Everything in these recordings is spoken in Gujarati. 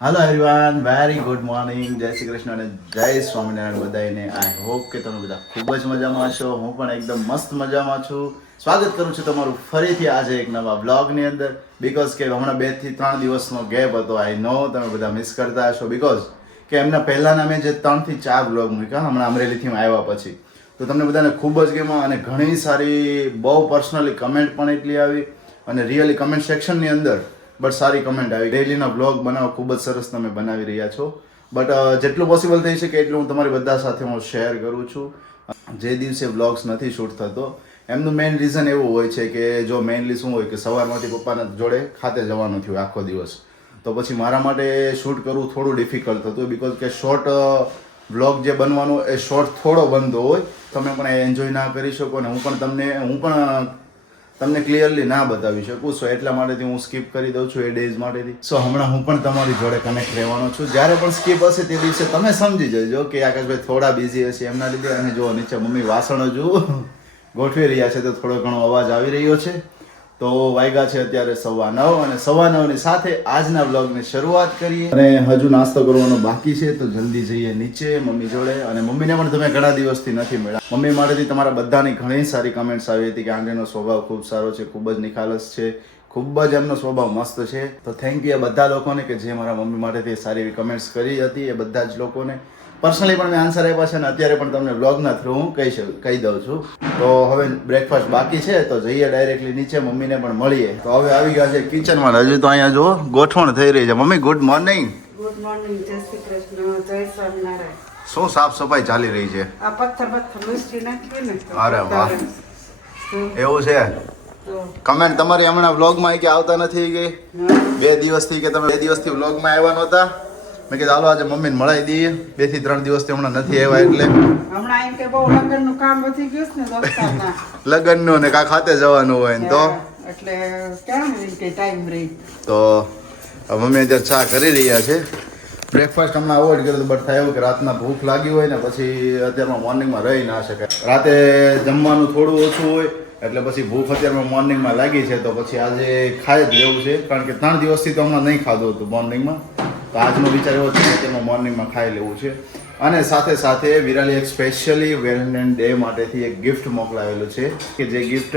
Hello everyone, very good morning, જય શ્રી કૃષ્ણ અને જય સ્વામિનારાયણ બધાને. આઈ હોપ કે તમે બધા ખૂબ જ મજામાં છો. હું પણ એકદમ મસ્ત મજામાં છું. સ્વાગત કરું છું તમારું ફરીથી આજે એક નવા બ્લોગની અંદર. બીકોઝ કે હમણાં 2 થી 3 દિવસનો ગેપ હતો. આઈ નો તમે બધા મિસ કરતા હશો, બીકોઝ કે એમના પહેલાના મેં જે 3 થી 4 બ્લોગ મૂક્યા હમણાં અમરેલીથી આવ્યા પછી, તો તમને બધાને ખૂબ જ ગમ્યા અને ઘણી સારી બહુ પર્સનલી કમેન્ટ પણ એટલી આવી અને રિયલી કમેન્ટ સેક્શનની અંદર બટ સારી કમેન્ટ આવી. ડેઈલીના બ્લોગ બનાવવા ખૂબ જ સરસ તમે બનાવી રહ્યા છો. બટ જેટલું પોસિબલ થઈ શકે એટલું હું તમારી બધા સાથે હું શેર કરું છું. જે દિવસે બ્લોગ્સ નથી શૂટ થતો એમનું મેઇન રીઝન એવું હોય છે કે જો મેઇનલી શું હોય કે સવારમાંથી પપ્પાના જોડે ખાતે જવાનું થયું આખો દિવસ, તો પછી મારા માટે શૂટ કરવું થોડું ડિફિકલ્ટ થતું બીકોઝ કે શોર્ટ બ્લોગ જે બનવાનો એ શોર્ટ થોડો બનતો હોય, તમે પણ એ એન્જોય ના કરી શકો અને હું પણ તમને ક્લિયરલી ના બતાવી શકું. સો એટલા માટેથી હું સ્કીપ કરી દઉં છું એ ડેઝ માટેથી. સો હમણાં હું પણ તમારી જોડે કનેક્ટ રહેવાનો છું. જ્યારે પણ સ્કીપ હશે તે દિવસે તમે સમજી જજો કે આકાશભાઈ થોડા બિઝી હશે એમના લીધે. અને જો નીચે મમ્મી વાસણ હજુ ગોઠવી રહ્યા છે તો થોડો ઘણો અવાજ આવી રહ્યો છે. તો વાગ્યા છે અત્યારે 9:15 અને 9:15 સાથે આજના બ્લોગની શરૂઆત કરીએ. અને હજુ નાસ્તો કરવાનો બાકી છે તો જલ્દી જઈએ નીચે મમ્મી જોડે. અને મમ્મીને પણ તમે ઘણા દિવસથી નથી મળ્યા. મમ્મી માટેથી તમારા બધાની ઘણી સારી કમેન્ટ્સ આવી હતી કે આંટીનો સ્વભાવ ખૂબ સારો છે, ખૂબ જ નિખાલસ છે, ખૂબ જ એમનો સ્વભાવ મસ્ત છે. તો થેન્ક યુ એ બધા લોકોને કે જે મારા મમ્મી માટેથી સારી એવી કમેન્ટ્સ કરી હતી. એ બધા જ લોકોને પર્સનલી પણ મેં આન્સર આપ્યા છે અને અત્યારે પણ તમને બ્લોગના થ્રુ હું કહી દઉં છું. તો હવે બ્રેકફાસ્ટ બાકી છે તો જઈએ ડાયરેક્ટલી નીચે, મમ્મીને પણ મળીએ. તો હવે આવી ગયા છે કિચનમાં. હજુ તો અહીંયા જો ગોઠવણ થઈ રહી છે. Mummy good morning. Good morning, જય શ્રી કૃષ્ણ, જય સ્વામિનારાયણ. શું સાફ સફાઈ ચાલી રહી છે? આ પથ્થર લૂસી નાખ્યું ને તો અરે વાહ, એવું છે. તો કમેન્ટ તમારી હમણાં વ્લોગમાં કે આવતા નથી કે 2 દિવસથી કે તમે 2 દિવસથી વ્લોગમાં આવ્યા નહોતા. મેં કીધું હાલો આજે મમ્મીને મળાવી દઈએ. 2 થી 3 દિવસથી હમણાં નથી આવ્યા એટલે હમણાં એમ કે બહુ લગ્નનું કામ વધી ગયું છે ને દોસ્તારના. લગ્નનું ને કાં ખાતે જવાનું હોય ને તો એટલે કેમ કે ટાઈમ રહી. તો મમ્મી અત્યારે ચા કરી રહ્યા છે. બ્રેકફાસ્ટ હમણાં અવોઇડ કર્યું બટ થાય એવું કે રાતના ભૂખ લાગી હોય ને પછી અત્યારમાં મોર્નિંગમાં રહી ના શકે. રાતે જમવાનું થોડું ઓછું હોય એટલે પછી ભૂખ અત્યારમાં મોર્નિંગમાં લાગી છે તો પછી આજે ખાઈ જ લેવું છે. કારણ કે 3 દિવસથી તો હમણાં નહીં ખાધું હતું મોર્નિંગમાં, તો આજનો વિચાર એવો છે કે અત્યારમાં મોર્નિંગમાં ખાઈ લેવું છે. અને સાથે સાથે વિરાલી એક સ્પેશિયલી વેલેન્ટાઇન ડે માટેથી એક ગિફ્ટ મોકલાવેલું છે કે જે ગિફ્ટ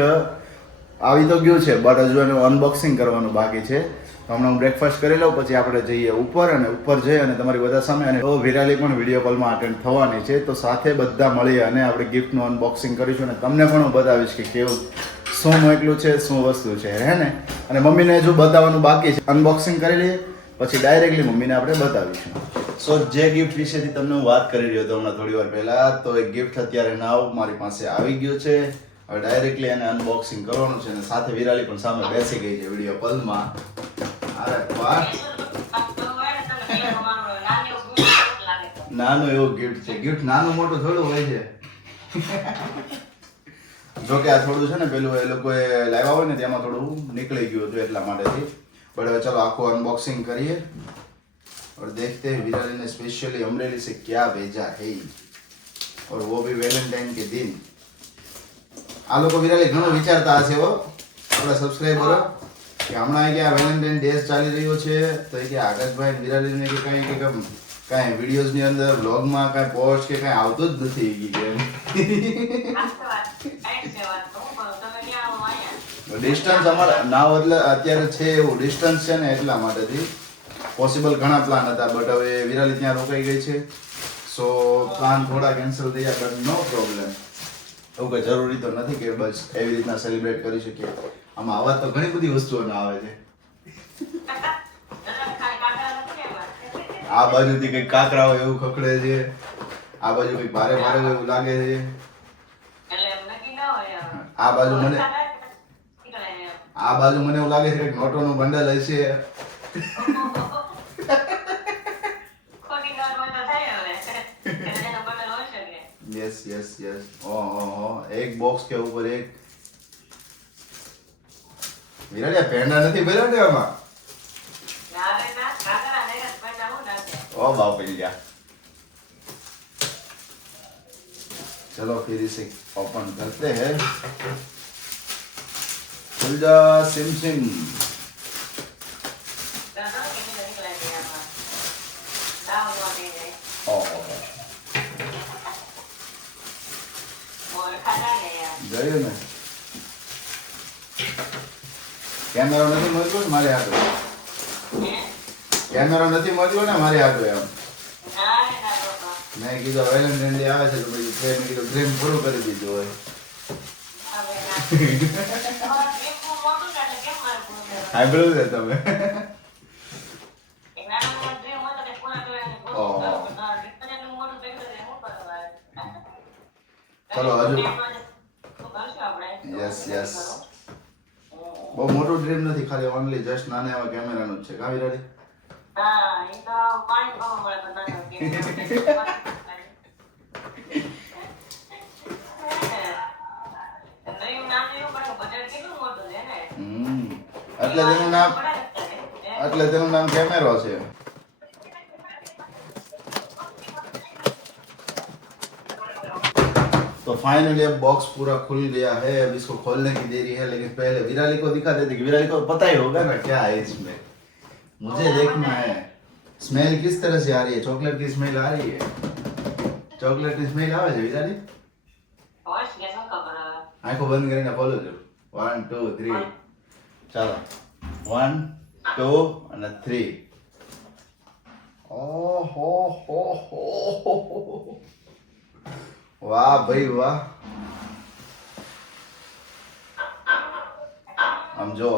આવી તો ગયું છે બટ હજુ એનું અનબોક્સિંગ કરવાનું બાકી છે. તો હમણાં હું બ્રેકફાસ્ટ કરી લઉં પછી આપણે જઈએ ઉપર અને ઉપર જઈ અને તમારી બધા સામે. અને તો વિરાલી પણ વિડીયો કોલમાં અટેન્ડ થવાની છે તો સાથે બધા મળી અને આપણે ગિફ્ટનું અનબોક્સિંગ કરીશું અને તમને પણ હું બતાવીશ કે કેવું શું મોકલું છે, શું વસ્તુ છે, હે ને. અને મમ્મીને હજુ બતાવવાનું બાકી છે. અનબોક્સિંગ કરી લઈએ પછી ડાયરેક્ટલી મમ્મીને આપણે બતાવીશું. સો જે ગિફ્ટ વિશેથી તમને હું વાત કરી રહ્યો હતો હમણાં થોડી વાર પહેલા, તો એ ગિફ્ટ અત્યારે નાવ મારી પાસે આવી ગયો છે. હવે ડાયરેક્ટલી એને અનબોક્સિંગ કરવાનું છે અને સાથે વિરાલી પણ સામે બેસી ગઈ છે વિડીયો કોલમાં. અરે વાહ, નાનું એવું ગિફ્ટ છે. ગિફ્ટ નાનું મોટું થોડું હોય છે. જોકે આ થોડું છે ને પેલું એ લોકોએ લાવ્યા હોય ને તેમાં થોડું નીકળી ગયું હતું એટલા માટેથી. બટ હવે ચલો આખું અનબોક્સિંગ કરીએ और देखते हैं विराली ने स्पेशली अमरेली से क्या भेजा है और वो भी वैलेंटाइन के दिन. આ લોકો વિરાલી ઘણું વિચારતા હશે હો આપણા સબસ્ક્રાઇબરો કે હમણાં કે આ વેલેન્ટાઇન ડે ચાલી રહ્યો છે તો કે આકાશભાઈ વિરાલીને કે કાંઈ વિડીયોઝ ની અંદર વ્લોગમાં કાંઈ પોસ્ટ કે કાંઈ આવતું જ નથી કે ડિસ્ટન્સ અમારા ના એટલે અત્યારે છે એવું ડિસ્ટન્સ છે ને એટલા માટેથી પોસિબલ ઘણા પ્લાન હતા બટ હવે વિરાલી ત્યાં રોકાઈ ગઈ છે. સો પ્લાન થોડા કેન્સલ થયા બટ નો પ્રોબ્લેમ. એવું કંઈ જરૂરી તો નથી કે બસ એવી રીતના સેલિબ્રેટ કરી શકીએ. આમાં આવા તો ઘણી બધી વસ્તુઓ ના આવે છે. આ બાજુથી કંઈક કાકરા હોય એવું ખખડે છે, આ બાજુ કંઈક ભારે ભારે હોય એવું લાગે છે, આ બાજુ મને એવું લાગે છે કે નોટોનું બંડલ હશે. Yes yes yes. ओहो, एक बॉक्स के ऊपर एक વિરાલિયા પેંડા નથી ભર્યા ને આમાં? ओ बाप रे. चलो फिर इसे ओपन करते हैं. खुल जा सिम सिम. જોયું ને કેમેરો નથી મળ્યો ને મારે હાથે કેમેરો નથી મળ્યો ને મારે હાથે એમ મેં કીધું વેલેન્ટાઇન ડે આવે છે તો પછી મેં કીધું ડ્રીમ પૂરું કરી દીધું હોય સાંભળ્યું છે તમે ચલો હજુ યસ યસ બહુ મોટું ડ્રીમ નથી ખાલી ઓનલી જસ્ટ નાના એવા કેમેરાનું જ છે કાવી રેડી એટલે તેનું નામ કેમેરો છે तो फाइनली अब बॉक्स पूरा खुल गया है अब इसको खोलने की देरी है लेकिन पहले विराली को दिखा देते कि विराली को पता ही होगा ना क्या है इसमें मुझे देखना है स्मेल किस तरह से आ रही है चॉकलेट की स्मेल आ रही है चॉकलेट की स्मेल आवे છે વિરાલી આંખો બંધ કરીને ખોલો છો 1 2 3 ચાલો 1 2 અને 3 ઓહો હો હો વાહ ભાઈ વાહ આમ જો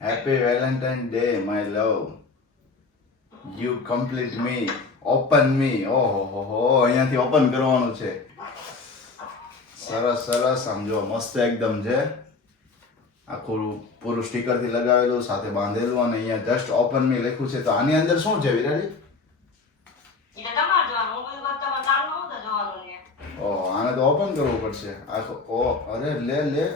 happy Valentine day my love you complete me open me ઓહો હો અહીંયાથી ઓપન કરવાનું છે સરસ સરસ આમ જો મસ્ત એકદમ છે આખું પૂરું સ્ટીકર થી લગાવેલું સાથે બાંધેલું અને અહીંયા જસ્ટ ઓપન મી લખ્યું છે તો આની અંદર શું છે વિરાજી ઓહ આને તો ઓપન કરવું પડશે આખો ઓ અરે લે લે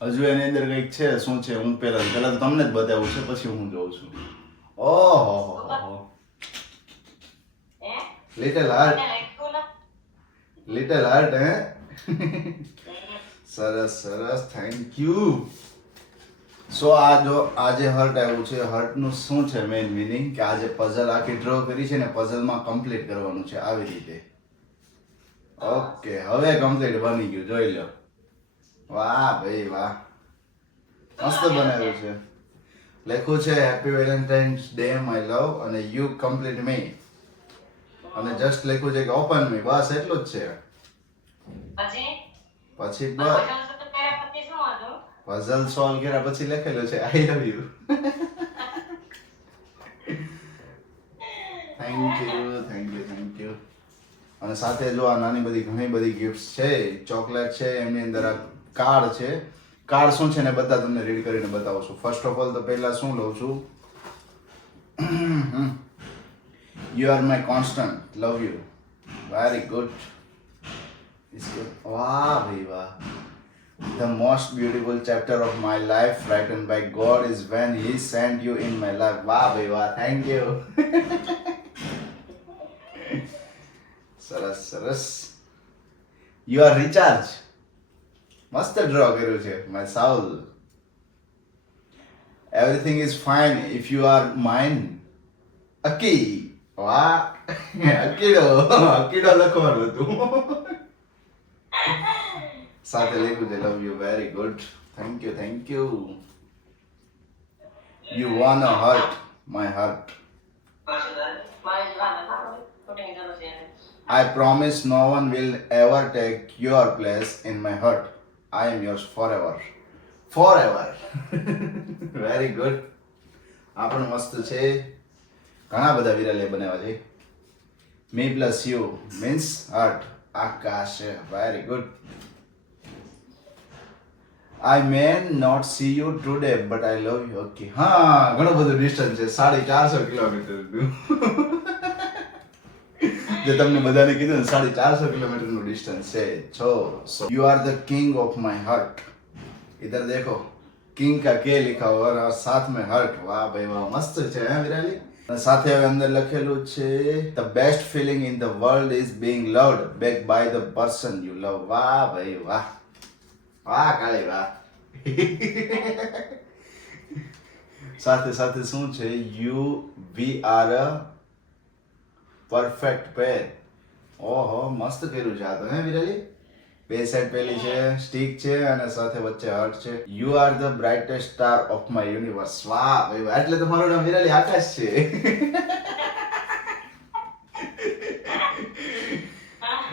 હજુ એની અંદર કંઈક છે શું છે હું પહેલા તો તમને જ બતાવું છે પછી હું જોઉં છું ઓહો હો લિટલ હાર્ટ હે સરસ સરસ થેન્ક યુ સો આ જો આજે હર્ટ આવ્યું છે હર્ટ નું શું છે મેઇન મીનિંગ કે આજે પઝલ આખી ડ્રો કરી છે ને પઝલ માં કમ્પ્લીટ કરવાનું છે આવી રીતે ઓકે હવે કમ્પ્લીટ બની ગયું જોઈ લો વાહ ભાઈ વાહ મસ્ત બનાવ્યું છે લખ્યું છે હેપી વેલેન્ટાઇન્સ ડે માય લવ અને યુ કમ્પ્લીટ મી અને જસ્ટ લખ્યું છે કે ઓપન મી બસ એટલું જ છે પછી પઝલ સોલ્વ કર્યા પછી લખેલું છે આઈ લવ યુ થેન્ક યુ અને સાથે જો આ નાની બધી ઘણી બધી ગિફ્ટ્સ છે ચોકલેટ છે એમની અંદર આ કાર્ડ છે કાર્ડ શું છે ને બધા તમને રીડ કરીને બતાવું છું ફર્સ્ટ ઓફ ઓલ તો પહેલા શું લઉં છું you are my constant love you very good વાહ ભાઈ વાહ The most beautiful chapter of my life written by God is when He sent you in my life. Wow, bhai, wow, thank you. સરસ સરસ. You are recharged. મસ્ત ડ્રો કર્યું છે my soul. Everything is fine if you are mine. Aki. વાહ. અકીડો લખવાનું હતું. સાથે લખ્યું છે love you very good thank you you won a heart my heart I promise no one will ever take your place in my heart. I am yours forever. Forever. Very good. આ પણ મસ્ત છે ઘણા બધા વિરાલે બનાવ્યા છે me plus you means heart Akash very good. I may not see you today but I love you. Okay હા ઘણું બધું ડિસ્ટન્સ છે 450 કિલોમીટર જે તમને બધાને કીધું ને 450 કિલોમીટર નું ડિસ્ટન્સ છે સો you are the king of my heart. इधर देखो किंग का के लिखा हुआ और साथ में हर्ट वाह भाई वाह મસ્ત છે હે વિરાલી સાથે હવે અંદર લખેલું છે the best feeling in the world is being loved back by the person you love. વાહ ભાઈ વાહ વાહ કાળી વાહ સાથે સાથે શું છે you we are a perfect pair ઓહો મસ્ત કર્યું છે આ તો હે વિરાલી બે સાઈડ પેલી છે સ્ટીક છે અને સાથે વચ્ચે હાર્ટ છે you are the brightest star of my universe વાહ ભાઈ વાહ. એટલે તો મારું નામ વિરાલી આકાશ છે.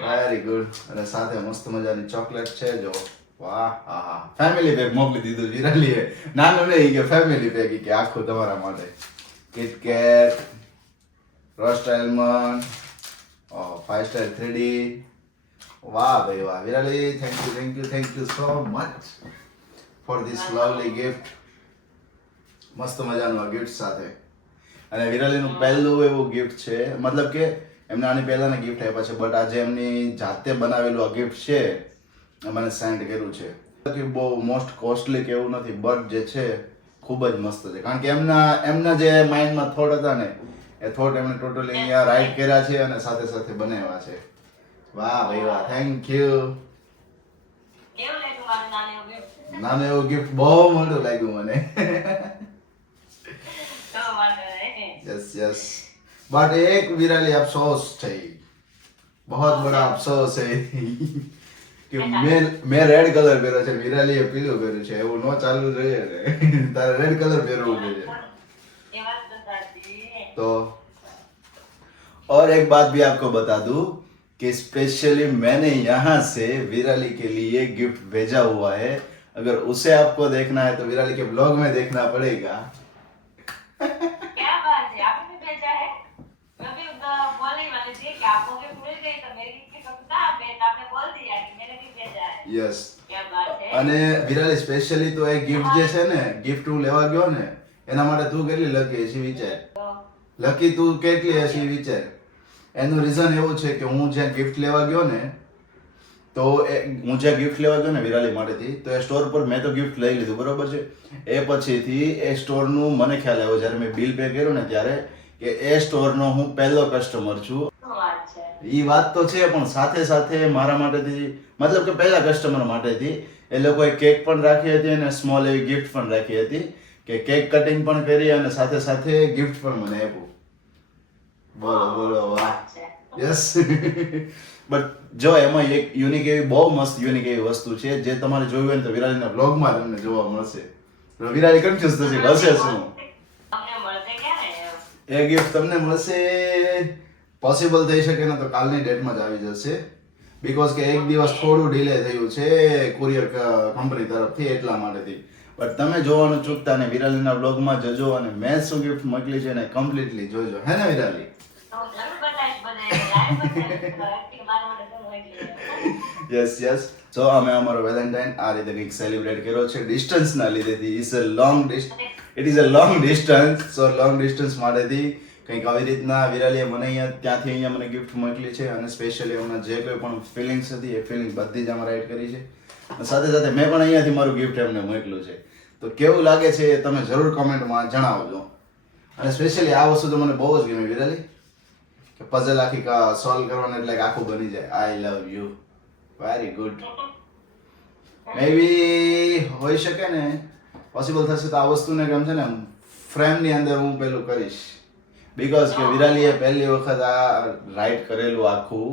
Very good. અને સાથે મસ્ત મજાની ચોકલેટ છે જો વાહ હા હા ફેમિલી પેક મોકલી દીધું વિરાલીએ નાનું નહીં કે ફેમિલી પેક કે આખું તમારા માટે KitKat rust almond 5 star 3D વાહ ભાઈ વાહ Virali thank you so much for this lovely gift. મસ્ત મજાનું આ ગિફ્ટ સાથે અને વિરાલીનું પહેલું એવું ગિફ્ટ છે મતલબ કે એમને આની પહેલાના ગિફ્ટ આપ્યા છે બટ આજે એમની જાતે બનાવેલું આ ગિફ્ટ છે એ મને સેન્ડ કર્યું છે કે બહુ મોસ્ટ કોસ્ટલી કે એવું નથી બટ જે છે ખૂબ જ મસ્ત છે કારણ કે એમના જે માઇન્ડમાં થોટ હતા ને એ થોટ એમણે ટોટલી અહીંયા રાઇટ કર્યા છે અને સાથે સાથે બનાવ્યા છે. વાહ ભાઈ વાહ થેન્ક યુ. કેવું લાગ્યું મારું નાનું એવું gift? નાનું એવું ગિફ્ટ બહુ મોટું લાગ્યું મને. તો વાંધો નહીં. यस बट एक विराली अफसोस है बहुत बड़ा अफसोस है कि मैं रेड कलर પહેર્યો છે વિરાલીએ પીળું પહેર્યું છે એવું નો ચાલુ જોઈએ ને તારે રેડ કલર પહેરવું જોઈએ એ વાત તો સાચી. तो और एक बात भी आपको बता दूं कि स्पेशली मैंने यहाँ से विराली के लिए गिफ्ट भेजा हुआ है अगर उसे आपको देखना है तो विराली के ब्लॉग में देखना पड़ेगा. क्या बात है, आपने भी भेजा है? मैं भी बोलने ही वाली थी कि आपको गिफ्ट मिल गई तो मेरी गिफ्ट कब कहाँ भेजा? आपने बोल दिया कि मैंने भी भेजा है. यस क्या बात है. અને વિરાલી સ્પેશિયલી તો એ ગિફ્ટ જે છે ને ગિફ્ટ હું લેવા ગયો ને એના માટે તું કેટલી લકી હશે વિચાર તો લકી તું કેટલી હશે વિચાર એનું રીઝન એવું છે કે હું જ્યાં ગિફ્ટ લેવા ગયો ને તો હું જ્યાં ગિફ્ટ લેવા ગયો ને વિરાલી માટેથી તો એ સ્ટોર પર મેં તો ગિફ્ટ લઈ લીધું બરોબર છે એ પછીથી એ સ્ટોરનું મને ખ્યાલ આવ્યો જ્યારે મેં બિલ પે કર્યું ને ત્યારે કે એ સ્ટોરનો હું પહેલો કસ્ટમર છું. શું વાત છે. ઈ વાત તો છે પણ સાથે સાથે મારા માટેથી મતલબ કે પહેલા કસ્ટમર માટેથી એ લોકોએ કેક પણ રાખી હતી અને સ્મોલ એવી ગિફ્ટ પણ રાખી હતી કે કેક કટિંગ પણ કરી અને સાથે સાથે ગિફ્ટ પણ મને આપ્યું. બોલો વાહ વાત છે. યસ બટ જો એમાં એક યુનિક એવી બહુ મસ્ત યુનિક એવી વસ્તુ છે જે તમારે જોયું હોય ને તો વિરાલીના બ્લોગમાં તમને જોવા મળશે. તો વિરાલી કન્ફ્યુઝ થશે કે હશે શું તમને મળશે ક્યારે? એ ગિફ્ટ તમને મળશે પોસિબલ થઈ શકે ને તો કાલની ડેટમાં જ આવી જશે બીકોઝ કે એક દિવસ થોડું ડિલે થયું છે કુરિયર કંપની તરફથી એટલા માટેથી બટ તમે જોવાનું ચૂકતા ને વિરાલીના બ્લોગમાં જજો અને મેં શું ગિફ્ટ મોકલી છે ને કમ્પ્લીટલી જોજો હે ને વિરાલી. તો હું જરૂર બતાવીશ બધાને. live બતાવીશ. Acting મારા માટે તો મોકલી દે. યસ સો અમે અમારો વેલેન્ટાઇન આ રીતે કંઈક સેલિબ્રેટ કર્યો છે ડિસ્ટન્સના લીધેથી it is a long distance so long distance માટેથી કંઈક આવી રીતના વિરાલીએ મને અહીંયા ત્યાંથી અહીંયા મને ગિફ્ટ મોકલી છે અને સ્પેશિયલી એમના જે કોઈ પણ ફિલિંગ્સ હતી એ ફિલિંગ બધી જ આમાં રાઇટ કરી છે અને સાથે સાથે મેં પણ અહીંયાથી મારું ગિફ્ટ એમને મોકલ્યું છે તો કેવું લાગે છે એ તમે જરૂર કોમેન્ટમાં જણાવજો અને સ્પેશિયલી આ વસ્તુ તો મને બહુ જ ગમી વિરાલી કે પઝલ આખી સોલ્વ કરવાનું એટલે આખું બની જાય આઈ લવ યુ વેરી ગુડ મે બી હોઈ શકે ને પોસિબલ થશે તો આ વસ્તુને કેમ છે ને ફ્રેમની અંદર હું પેલું કરીશ બીકોઝ કે વિરાલીએ પહેલી વખત આ રાઇટ કરેલું આખું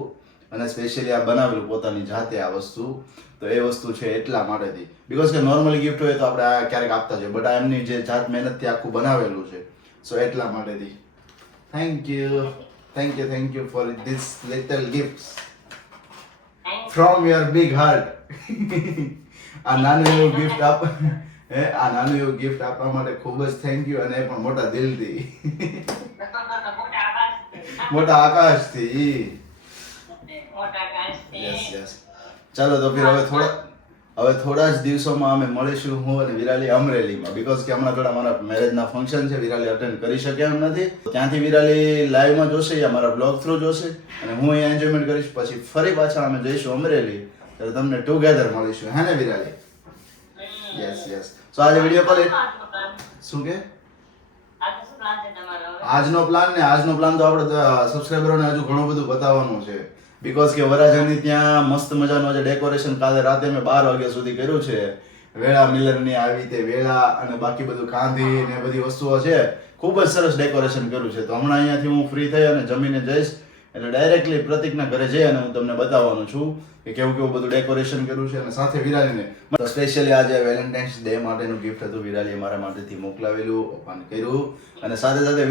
અને સ્પેશિયલી આ બનાવેલું પોતાની જાતે આ વસ્તુ તો એ વસ્તુ છે એટલા માટેથી બીકોઝ કે નોર્મલી ગિફ્ટ હોય તો આપણે આ ક્યારેક આપતા છે બટ આ એમની જે જાત મહેનતથી આખું બનાવેલું છે સો એટલા માટેથી thank you for this little gifts from your big heart આ નાનું એવું ગિફ્ટ આ નાનું એવું ગિફ્ટ આપવા માટે ખૂબ જ થેન્ક યુ અને એ પણ મોટા દિલથી મોટા આકાશથી યસ ચાલો તો ફિર હવે થોડા જ દિવસોમાં અમે મળીશું હું અને વિરાલી અમરેલીમાં બીકોઝ કે હમણાં થોડા મારા મેરેજના ફંક્શન છે વિરાલી અટેન્ડ કરી શકે એમ નથી ત્યાંથી વિરાલી લાઈવમાં જોશે યા મારા બ્લોગ થ્રુ જોશે અને હું અહીંયા એન્જોયમેન્ટ કરીશ પછી ફરી પાછા અમે જઈશું અમરેલી ત્યારે તમને ટુગેધર મળીશું હે ને વિરાલી યસ સો આજે વિડીયો કોલ શું કે આજનો પ્લાન તો આપણે સબસ્ક્રાઇબરોને હજુ ઘણું બધું બતાવવાનું છે બીકોઝ કે વરાજાની ત્યાં મસ્ત મજાનું આજે ડેકોરેશન કાલે રાતે મેં 12 વાગ્યા સુધી કર્યું છે વેળા મિલનની આવી રીતે વેળા અને બાકી બધું કાંધી ને બધી વસ્તુઓ છે ખૂબ જ સરસ ડેકોરેશન કર્યું છે તો હમણાં અહીંયાથી હું ફ્રી થઈ અને જમીને જઈશ એટલે ડાયરેક્ટલી પ્રતિકના ઘરે જઈ અને હું તમને બતાવવાનું છું કે કેવું કેવું બધું ડેકોરેશન કર્યું છે અને સાથે વિરાલીને તો સ્પેશિયલી આજે વેલેન્ટાઇન્સ ડે માટેનું ગિફ્ટ હતું વિરાલીએ મારા માટેથી મોકલાવેલું ઓપન કર્યું અને સાથે સાથે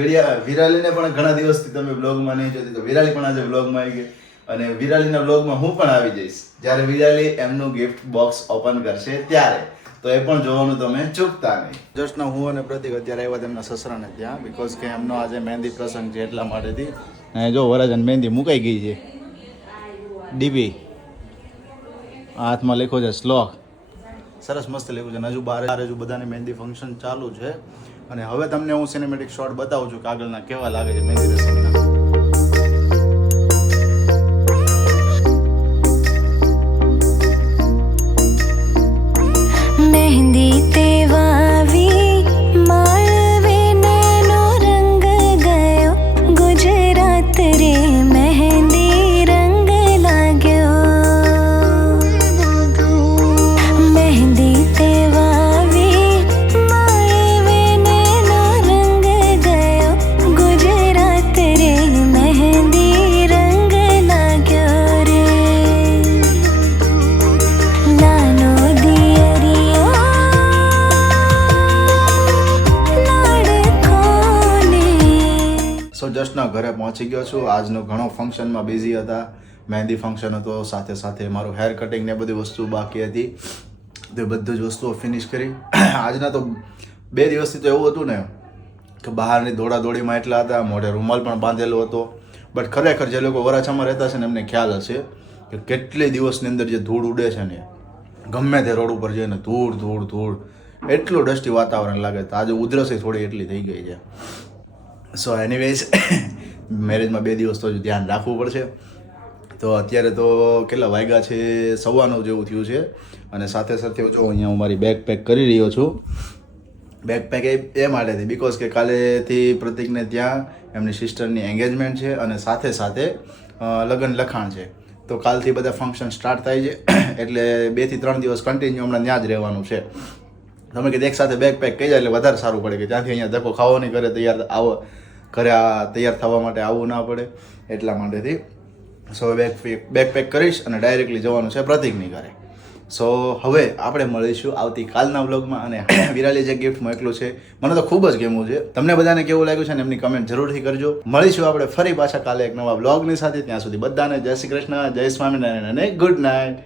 વિરાલીને પણ ઘણા દિવસથી તમે વ્લોગમાં નહીં જોતી તો વિરાલી પણ આજે વ્લોગમાં આવી ગઈ અને વિરાલીના વ્લોગમાં હું પણ આવી જઈશ જ્યારે વિરાલી એમનું ગિફ્ટ બોક્સ ઓપન કરશે ત્યારે તો એ પણ જોવાનું તમે ચૂકતા નહીં. જસ્ટ ના હું અને પ્રતિક અત્યારે આવ્યા તેમના સસરાને ત્યાં બીકોઝ કે એમનો આજે મહેંદી પ્રસંગ છે એટલા માટેથી અને જો વરરાજાને મહેંદી મુકાઈ ગઈ છે ડીબી હાથમાં લખ્યો છે શ્લોક સરસ મસ્ત લખ્યું છે અને હજુ બહાર હજુ બધાની મહેંદી ફંક્શન ચાલુ છે અને હવે તમને હું સિનેમેટિક શોટ બતાવું છું કે આગળના કેવા લાગે છે મહેંદી રસમના. मेहंदी ते वावी माळवे नैनो रंग गयो गुजरात रे मेहंदी रंग लाग्यो मेहंदी ते वावी माळवे नैनो रंग गयो गुजरात रे मेहंदी रंग लाग्यो रे नानो સો જસ્ટના ઘરે પહોંચી ગયો છું. આજનો ઘણો ફંક્શનમાં બિઝી હતા. મહેંદી ફંક્શન હતો, સાથે સાથે મારું હેર કટિંગ ને બધી વસ્તુ બાકી હતી તો એ બધી જ વસ્તુઓ ફિનિશ કરી. આજના તો 2 દિવસથી તો એવું હતું ને કે બહારની દોડાદોડીમાં એટલા હતા, મોઢે રૂમાલ પણ બાંધેલો હતો. બટ ખરેખર જે લોકો વરાછામાં રહેતા છે ને એમને ખ્યાલ હશે કે કેટલી દિવસની અંદર જે ધૂળ ઉડે છે ને ગમે તે રોડ ઉપર જઈને ધૂળ ધૂળ ધૂળ એટલું ડસ્ટી વાતાવરણ લાગે. તો આજે ઉધરસી થોડી એટલી થઈ ગઈ છે. સો એનીવેઝ મેરેજમાં 2 દિવસ તો હજુ ધ્યાન રાખવું પડશે. તો અત્યારે તો કેટલા વાગ્યા છે 9:15 જેવું થયું છે અને સાથે સાથે જો અહીંયા હું મારી બેગ પેક કરી રહ્યો છું. બેગ પેક એ માટેથી બીકોઝ કે કાલેથી પ્રતિકને ત્યાં એમની સિસ્ટરની એન્ગેજમેન્ટ છે અને સાથે સાથે લગ્ન લખાણ છે. તો કાલથી બધા ફંક્શન સ્ટાર્ટ થાય છે એટલે 2 થી 3 દિવસ કન્ટિન્યુ હમણાં ત્યાં જ રહેવાનું છે. તમે કે એક સાથે બેગ પેક કહી જાય એટલે વધારે સારું પડે કે ત્યાંથી અહીંયા ધક્કો ખાવો નહીં કરે તૈયાર થવા માટે આવવું ના પડે એટલા માટેથી. સો બેગ પેક કરીશ અને ડાયરેક્ટલી જવાનું છે પ્રતિકની ઘરે. સો હવે આપણે મળીશું આવતીકાલના વ્લોગમાં અને વિરાલી જે ગિફ્ટ મોકલું છે મને તો ખૂબ જ ગમ્યું છે. તમને બધાને કેવું લાગ્યું છે ને એમની કમેન્ટ જરૂરથી કરજો. મળીશું આપણે ફરી પાછા કાલે એક નવા વ્લોગની સાથે. ત્યાં સુધી બધાને જય શ્રી કૃષ્ણ, જય સ્વામિનારાયણ અને ગુડ નાઇટ.